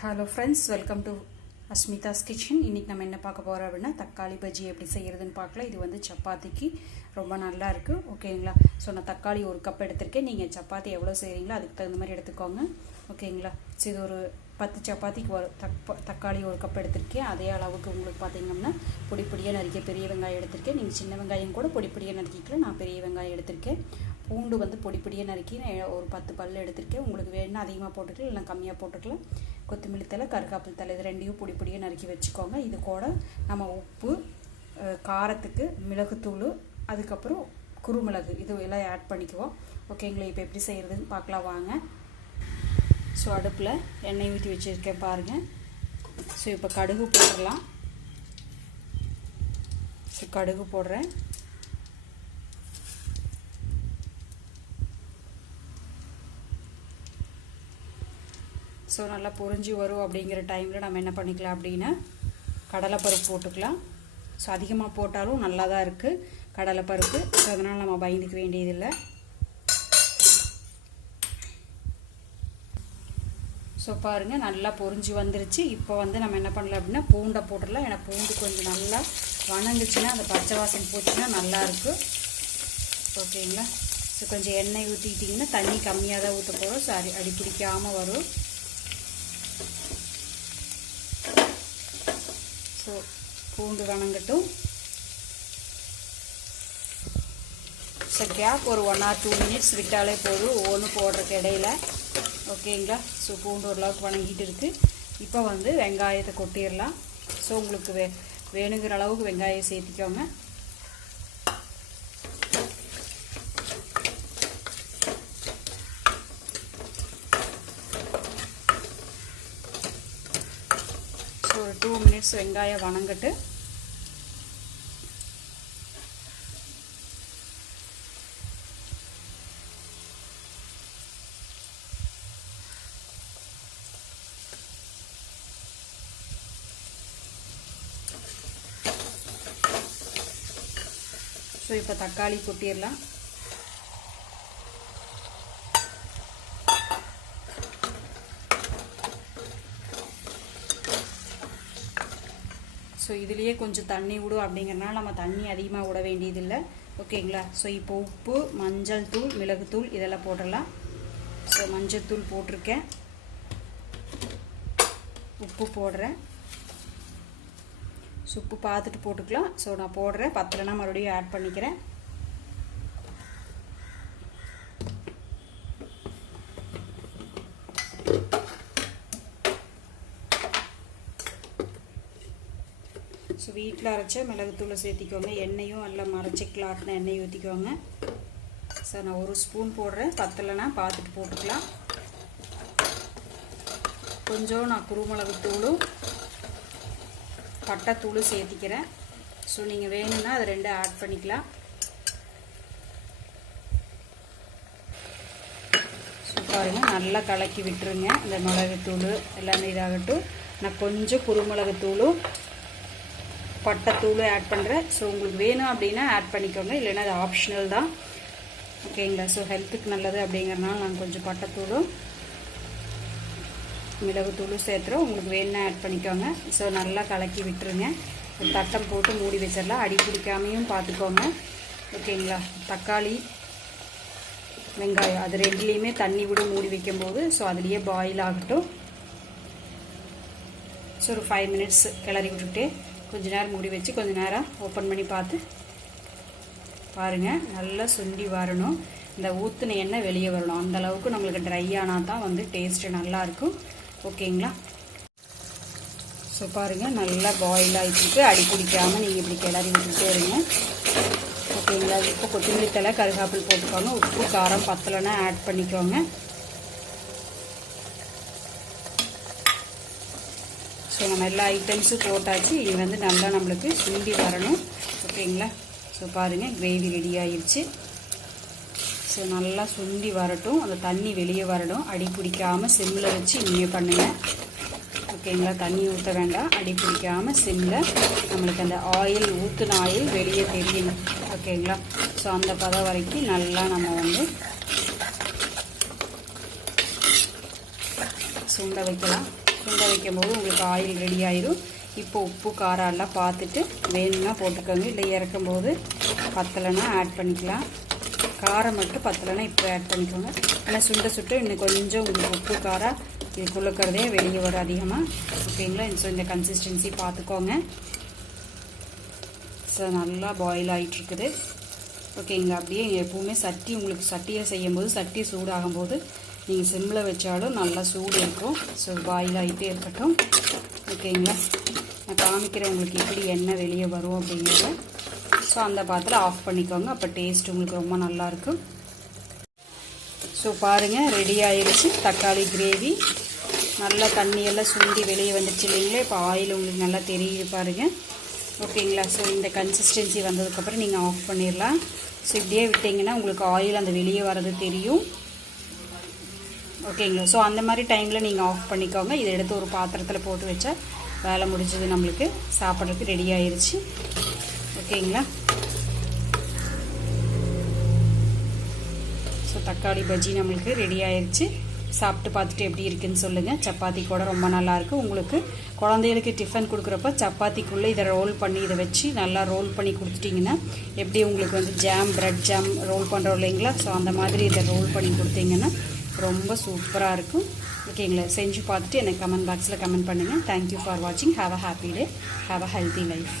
Hello friends, welcome to Asmita's kitchen. இன்றைக்கி நம்ம என்ன பார்க்க போகிறோம் அப்படின்னா தக்காளி பஜ்ஜி எப்படி செய்கிறதுன்னு பார்க்கலாம். இது வந்து சப்பாத்திக்கு ரொம்ப நல்லா இருக்குது. ஓகேங்களா? ஸோ நான் தக்காளி 1 கப் எடுத்திருக்கேன். நீங்கள் சப்பாத்தி எவ்வளோ செய்கிறீங்களோ அதுக்கு தகுந்த மாதிரி எடுத்துக்கோங்க. ஓகேங்களா? ஸோ இது ஒரு 10 சப்பாத்திக்கு தக்காளி 1 கப் எடுத்திருக்கேன். அதே அளவுக்கு உங்களுக்கு பார்த்தீங்கன்னா பொடியாக நறுக்கிய பெரிய வெங்காயம் எடுத்திருக்கேன். நீங்கள் சின்ன வெங்காயம் கூட பொடியாக நறுக்கிக்கலாம். நான் பெரிய வெங்காயம் எடுத்திருக்கேன். பூண்டு வந்து பொடியாக நறுக்கி ஒரு 10 பல் எடுத்திருக்கேன். உங்களுக்கு வேணும்னா அதிகமாக போட்டுக்கலாம், இல்லை கம்மியாக போட்டுக்கலாம். கொத்தமல்லி தலை, கருகாப்பில் தலை, இது ரெண்டையும் பொடியாக நறுக்கி வச்சுக்கோங்க. இது கூட நம்ம உப்பு, காரத்துக்கு மிளகுத்தூள், அதுக்கப்புறம் குருமிளகு இது எல்லாம் ஆட் பண்ணிக்குவோம். ஓகேங்களா? இப்போ எப்படி செய்கிறதுன்னு பார்க்கலாம் வாங்க. ஸோ அடுப்பில் எண்ணெய் ஊற்றி வச்சுருக்கேன் பாருங்கள். ஸோ இப்போ கடுகு போட்டுடலாம். ஸோ கடுகு போடுறேன். ஸோ நல்லா பொரிஞ்சு வரும். அப்படிங்கிற டைமில் நம்ம என்ன பண்ணிக்கலாம் அப்படின்னா கடலைப்பருப்பு போட்டுக்கலாம். ஸோ அதிகமாக போட்டாலும் நல்லா தான் இருக்குது கடலைப்பருப்பு. ஸோ அதனால் நம்ம பயந்துக்க வேண்டியதில்லை. ஸோ பாருங்கள் நல்லா பொரிஞ்சு வந்துருச்சு. இப்போ வந்து நம்ம என்ன பண்ணலாம் அப்படின்னா பூண்டை போட்டுடலாம். ஏன்னா பூண்டு கொஞ்சம் நல்லா வணங்குச்சுன்னா அந்த பச்சை வாசனை போச்சுன்னா நல்லாயிருக்கும். ஓகேங்களா? ஸோ கொஞ்சம் எண்ணெய் ஊற்றிக்கிட்டிங்கன்னா தண்ணி கம்மியாக தான் ஊற்ற போகிறோம். ஸோ அடி பிடிக்காமல் வரும். ஸோ பூண்டு வணங்கட்டும். ஸோ கேப் ஒரு 1 or 2 minutes விட்டாலே போதும், ஒன்று போடுறதுக்கு இடையில. ஓகேங்களா? ஸோ பூண்டு ஓரளவுக்கு வணங்கிட்டு இருக்குது. இப்போ வந்து வெங்காயத்தை கொட்டிடலாம். ஸோ உங்களுக்கு வேணுங்கிற அளவுக்கு வெங்காயம் சேர்த்திக்கோங்க. ஒரு 2 minutes வெங்காயம் வணங்கட்டு. ஸோ இப்போ தக்காளி கொட்டிடலாம். ஸோ இதுலேயே கொஞ்சம் தண்ணி விடும். அப்படிங்கிறனால நம்ம தண்ணி அதிகமாக விட வேண்டியதில்லை. ஓகேங்களா? ஸோ இப்போ உப்பு, மஞ்சள் தூள், மிளகுத்தூள் இதெல்லாம் போடலாம். ஸோ மஞ்சள் தூள் போட்டிருக்கேன், உப்பு போடுறேன். ஸோ உப்பு பார்த்துட்டு போட்டுக்கலாம். ஸோ நான் போடுறேன், பத்தலைனா மறுபடியும் ஆட் பண்ணிக்கிறேன். ஸோ வீட்டில் அரைச்ச மிளகுத்தூளை சேர்த்திக்கோங்க. எண்ணெயும் நல்லா மறைச்சிக்கலாம், ஆட்டின எண்ணெய் ஊற்றிக்கோங்க. ஸோ நான் 1 ஸ்பூன் போடுறேன், பத்தலைனா பார்த்துட்டு போட்டுக்கலாம். கொஞ்சம் நான் குருமிளகுத்தூளும் பட்டைத்தூளும் சேர்த்திக்கிறேன். ஸோ நீங்கள் வேணும்னா அது 2 ஆட் பண்ணிக்கலாம். ஸோ பாருங்கள் நல்லா கலக்கி விட்டுருங்க. இந்த மிளகுத்தூள் எல்லாமே இதாகட்டும். நான் கொஞ்சம் குருமிளகுத்தூளும் பட்டைத்தூளும் ஆட் பண்ணுறேன். ஸோ உங்களுக்கு வேணும் அப்படின்னா ஆட் பண்ணிக்கோங்க, இல்லைன்னா அது ஆப்ஷனல் தான். ஓகேங்களா? ஸோ ஹெல்த்துக்கு நல்லது அப்படிங்கிறனால நான் கொஞ்சம் பட்டைத்தூளும் மிளகுத்தூளும் சேர்த்துறோம். உங்களுக்கு வேணும்னா ஆட் பண்ணிக்கோங்க. ஸோ நல்லா கலக்கி விட்டுருங்க. ஒரு தட்டம் போட்டு மூடி வச்சிடலாம். அடி பிடிக்காமையும் பார்த்துக்கோங்க. ஓகேங்களா? தக்காளி, வெங்காயம் அது ரெண்டுலேயுமே தண்ணி விட மூடி வைக்கும்போது ஸோ அதுலேயே பாயில் ஆகட்டும். ஸோ ஒரு 5 minutes கிளறி விட்டுட்டு கொஞ்ச நேரம் மூடி வச்சு கொஞ்ச நேரம் ஓப்பன் பண்ணி பார்த்து பாருங்கள். நல்லா சுண்டி வரணும். இந்த ஊற்றின எண்ணெய் வெளியே வரணும். அந்தளவுக்கு நம்மளுக்கு ட்ரை ஆனால் தான் வந்து டேஸ்ட்டு நல்லாயிருக்கும். ஓகேங்களா? ஸோ பாருங்கள் நல்லா பாயில் ஆகிட்டு அடி பிடிக்காமல் நீங்கள் இப்படி கிளறி விட்டுட்டே இருங்க. ஓகேங்களா? இப்போ கொத்தமல்லி தலை, கருகாப்பில் போட்டுக்கோங்க. உப்பு, காரம் பத்தலைன்னா ஆட் பண்ணிக்கோங்க. ஸோ நம்ம எல்லா ஐட்டம்ஸும் போட்டாச்சு. இது வந்து நல்லா நம்மளுக்கு சுண்டி வரணும். ஓகேங்களா? ஸோ பாருங்கள் கிரேவி ரெடி ஆகிடுச்சு. ஸோ நல்லா சுண்டி வரட்டும், அந்த தண்ணி வெளியே வரணும். அடி பிடிக்காமல் சிம்மில் வச்சு நீங்கள் பண்ணுங்கள். ஓகேங்களா? தண்ணி ஊற்ற வேண்டாம், அடி பிடிக்காமல் சிம்மில் நம்மளுக்கு அந்த ஆயில் ஊற்றின ஆயில் வெளியே தெரியணும். ஓகேங்களா? ஸோ அந்த பதம் வரைக்கும் நல்லா நம்ம வந்து சுண்ட வைக்கலாம். சுண்ட வைக்கும்போது உங்களுக்கு ஆயில் ரெடி ஆயிரும். இப்போ உப்பு காரம் எல்லாம் பார்த்துட்டு வேணும்னா போட்டுக்கோங்க, இல்லை இறக்கும்போது பத்தலைன்னா ஆட் பண்ணிக்கலாம். காரம் மட்டும் பத்தலைன்னா இப்போ ஆட் பண்ணிக்கோங்க. ஆனால் சுட்டு இன்னும் கொஞ்சம் உங்களுக்கு உப்பு காரம் இதுக்குள்ளக்கிறதே வெளியே வரும் அதிகமாக. ஓகேங்களா? ஸோ இந்த கன்சிஸ்டன்சி பார்த்துக்கோங்க. ஸோ நல்லா பாயில் ஆகிட்டுருக்குது. ஓகேங்களா? அப்படியே எப்பவுமே உங்களுக்கு சட்டியை செய்யும்போது சட்டி சூடாகும்போது நீங்கள் சிம்மில் வச்சாலும் நல்லா சூடு இருக்கும். ஸோ பாயில் ஆகிட்டே இருக்கட்டும். ஓகேங்களா? நான் காமிக்கிறேன் உங்களுக்கு எப்படி எண்ணெய் வெளியே வரும் அப்படிங்கிறத. ஸோ அந்த பாத்திரம் ஆஃப் பண்ணிக்கோங்க, அப்போ டேஸ்ட் உங்களுக்கு ரொம்ப நல்லாயிருக்கும். ஸோ பாருங்கள், ரெடி ஆயிடுச்சு தக்காளி கிரேவி. நல்லா தண்ணியெல்லாம் சுண்டி வெளியே வந்துடுச்சு இல்லைங்களா? இப்போ ஆயில் உங்களுக்கு நல்லா தெரியுது பாருங்கள். ஓகேங்களா? ஸோ இந்த கன்சிஸ்டன்சி வந்ததுக்கப்புறம் நீங்கள் ஆஃப் பண்ணிடலாம். ஸோ இப்படியே விட்டிங்கன்னா உங்களுக்கு ஆயில் அந்த வெளியே வர்றது தெரியும். ஓகேங்களா? ஸோ அந்த மாதிரி டைமில் நீங்கள் ஆஃப் பண்ணிக்கோங்க. இதை எடுத்து ஒரு பாத்திரத்தில் போட்டு வச்சா வேலை முடிஞ்சது, நம்மளுக்கு சாப்பிட்றதுக்கு ரெடி ஆயிடுச்சு. ஓகேங்களா? ஸோ தக்காளி பஜ்ஜி நம்மளுக்கு ரெடி ஆயிடுச்சு. சாப்பிட்டு பார்த்துட்டு எப்படி இருக்குன்னு சொல்லுங்கள். சப்பாத்தி கூட ரொம்ப நல்லாயிருக்கு. உங்களுக்கு குழந்தைகளுக்கு டிஃபன் கொடுக்குறப்ப சப்பாத்திக்குள்ளே இதை ரோல் பண்ணி இதை வச்சு நல்லா ரோல் பண்ணி கொடுத்துட்டிங்கன்னா, எப்படி உங்களுக்கு வந்து ப்ரெட் ஜாம் ரோல் பண்ணுறோம் இல்லைங்களா? ஸோ அந்த மாதிரி இதை ரோல் பண்ணி கொடுத்தீங்கன்னா ரொம்ப சூப்பராக இருக்கும். ஓகேங்களா? செஞ்சு பார்த்துட்டு எனக்கு கமெண்ட் பாக்ஸில் கமெண்ட் பண்ணுங்கள். தேங்க்யூ ஃபார் வாட்சிங். Have a happy day. Have a healthy life.